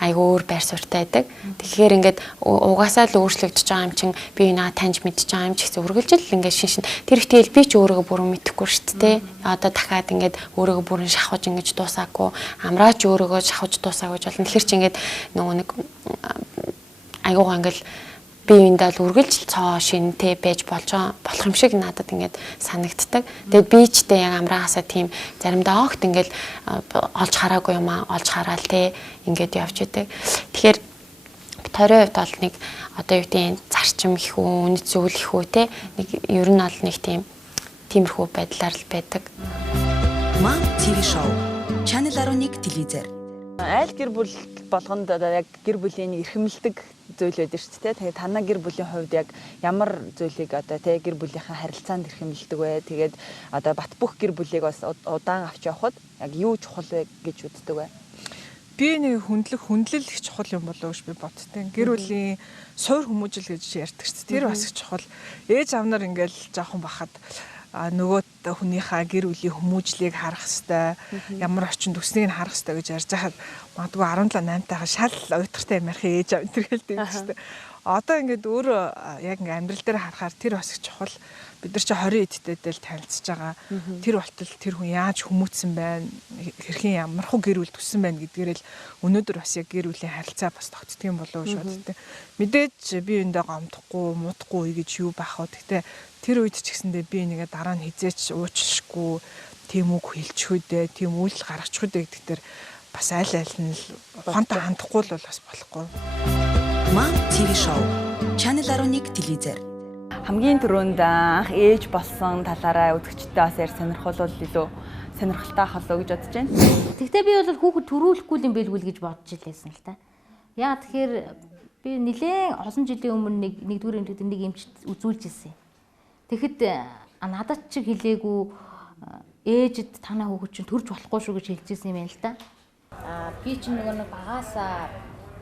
айгүй өөр байр суурьтай байдаг. Тэгэхээр ингээд угаасаа л өөрчлөгдөж байгаа юм чин би наа таньж мэдж байгаа юм ч гэсэн үргэлжил ингээд шин тэр их тэгэл би ч өөрийгөө бүрэн мэдэхгүй шүү дээ. Одоо дахиад ингээд өөрийгөө бүрэн шахаж ингэж дуусаагүй амраач өөрийгөө шахаж дуусаагүй гэж болно. Тэгэхээр чи ингээд нөгөө нэг айгуугаа ингээд бие биендээ л үргэлж цоо шинтэй байж болох юм шиг надад ингээд санагддаг. Тэгээд би ч тэ яг амраагасаа тийм заримдаа огт ингээд олж хараагүй юм аа олж хараал те ингээд явж идэг. Тэгэхээр тойрон хувьд бол нэг одоо юу гэдэг зарчим их үү, үнэт зүйл их үү те нэг ер нь бол нэг тиймэрхүү байдлаар л байдаг. Mom TV show. Channel 11 телевизээр. Айл гэр бүл болгонд яг гэр бүлийн эрхэмлдэг зүйл байдаг шүү дээ. Тэгээд танаа гэр бүлийн хувьд яг ямар зүйлийг одоо тэ гэр бүлийнхаа харилцаанд эрхэмлдэг вэ? Тэгээд одоо бат бөх гэр бүлийг бас удаан авч явахад яг юу чухал вэ гэж үздэг вэ? Би нэг хүндлэл их чухал юм болоо гэж би бодтیں۔ Гэр бүлийн суур хүмүүжил гэж ярьдаг шүү дээ. Тэр бас их чухал. Ээж аав нар ингээл жоохон бахад нөгөө хүнийхээ гэр бүлийн хүмүүжлийг харах хэвээр ямар орчинд төснийг нь харах хэвээр гэж ярьж хахад магадгүй 17 8-тайхаа шал уйтгартай юм ярих ээж аав энэ хэлдэг юм шүү дээ. Одоо ингээд өөрөө яг ингээд амьдрал дээр харахаар тэр бас их чухал. Бид нар чи 20 эдтэйдээ л танилцж байгаа. Тэр болтол тэр хүн яаж хүмүүцсэн байна, хэрхэн ямархуу гэр бүл төссөн байна гэдгээрэл өнөөдөр бас яг гэр бүлийн харилцаа бас тогтдөг юм болов уу гэж боддог. Мэдээж би эндээ гомдохгүй, муудахгүй гэж юу байх вэ? Гэхдээ тэр үед ч гэсэндээ би нэгэ дараа нь хизээч уучлахгүй, тийм үг хэлчихүүдээ, тийм үйл гаргачихүүдээ гэдэг дээр бас аль нь л ухаантай хандахгүй л бас болохгүй. Mom TV show. Channel 11 телевизээр. Хамгийн түрүүнд анх ээж болсон талаараа үзэгчдээ бас яар сонирхолтой илүү сонирхолтой холоо гэж бодож байна. Тэгтээ би бол хүүхэд төрүүлэхгүй юм бэлгүүл гэж бодож илээсэн л та. Яа тэгэхээр би нэлээд олон жилийн өмнө нэгдүгээр эмчтэй нэг эмч үзүүлж ирсэн. Тэгэхэд надад ч хэлээгүй ээжэд танаа хүүхэд чинь төрж болохгүй шүү гэж хэлжсэн юм байна л да. Би чинь нэг багаасаа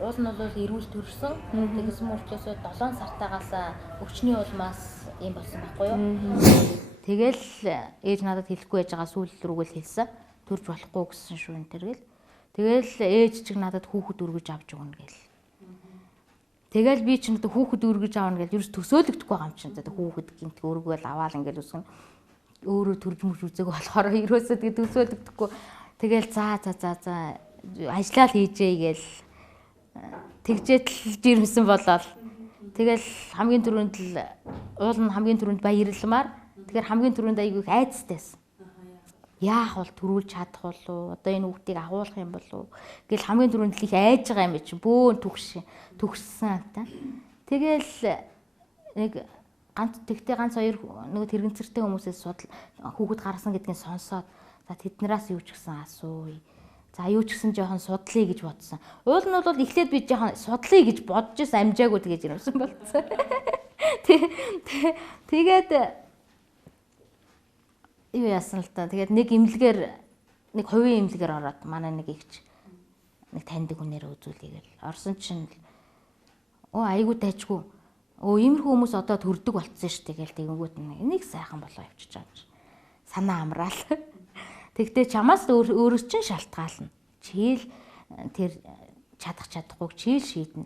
уул нь бол эрүүл төрсөн. Тэгсэн мөртлөөсөө 7 сартаагаас өвчний улмаас юм болсон байхгүй юу? Тэгэл ээж надад хэлэхгүй байж байгаа сүүл рүүгэл хэлсэн. Төрж болохгүй гэсэн шүү энэ тэргэл. Тэгэл ээж чиг надад хүүхэд өргөж авч өгнө гэл. Тэгэл би ч надад хүүхэд өргөж аавна гэл ерөөс төсөөлөгдөхгүй байгаа юм чинь. Хүүхэд гинт өргөөл аваал ингээл үсгэн өөрөө төрж мөж үзэг болохоор ерөөсөө тэгээ төсөөлөгдөхгүй. Тэгэл за ажиллаа хийжээ гээл тэгжээтэл жирэмсэн болоод тэгэл хамгийн түрүүнд л уул нь хамгийн түрүүнд баярлмаар тэгэхээр хамгийн түрүүнд айгүй их айцтайсэн. Яах бол төрүүлж чадах болов одоо энэ хүүхдийг агуулах юм болов гэл хамгийн түрүүнд л их айж байгаа юм чи бөөн төгссөн та. Тэгэл нэг ганц хоёр нэг тэрэгцэртэй хүмүүсээс судал хүүхэд гарсан гэдгийг сонсоод за тэднээс юу ч гэсэн асууя. За юу ч гэсэн жоохон судлаа гэж бодсон. Уул нь бол эхлээд би жоохон судлаа гэж бодож байсан амжаагүй тэгэж ирсэн болцсон. Тэгээд юу яасан л та. Тэгээд нэг хувийн имлэгээр ороод манай нэг ихч нэг таньдаг хүнээр үзүүлээгээл. Орсон чинь айгуу тайчгүй. Иймэрхүү хүмүүс одоо төрдөг болцсон шүү дээ гээл тэгэнгүүт нэг сайхан болоо явчихж байгаа юм. Санаа амраал. Тэгтээ чамаас өөрөөс чинь шалтгаална. Чийл тэр чадахгүй чийл шийднэ.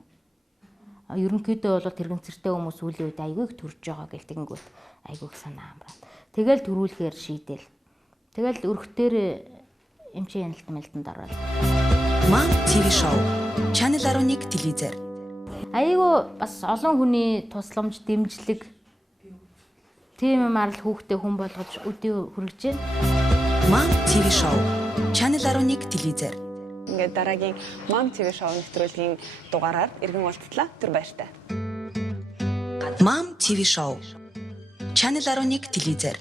Ерөнхийдөө бол тэрэгцэртэй хүмүүс үлийн үед айгүй их төрж байгаа гэл тэгэнгүүт айгүй их санаа амраад. Тэгэл төрүүлэхээр шийдэл. Тэгэл өрхтөр эмчийн яналтанд ороод. Mom TV show. Channel 11 телевизээр. Айгүй бас олон хүний тусламж дэмжлэг тийм юмар л хүүхдээ хүн болгож өдөө хүргэж байна. Mom TV show. Channel 11 телевизээр. Ингээд дараагийн Mom TV show нэвтрүүлгийн дугаараар иргэн уулзлаа. Түр баяртай. Mom TV show. Channel 11 телевизээр.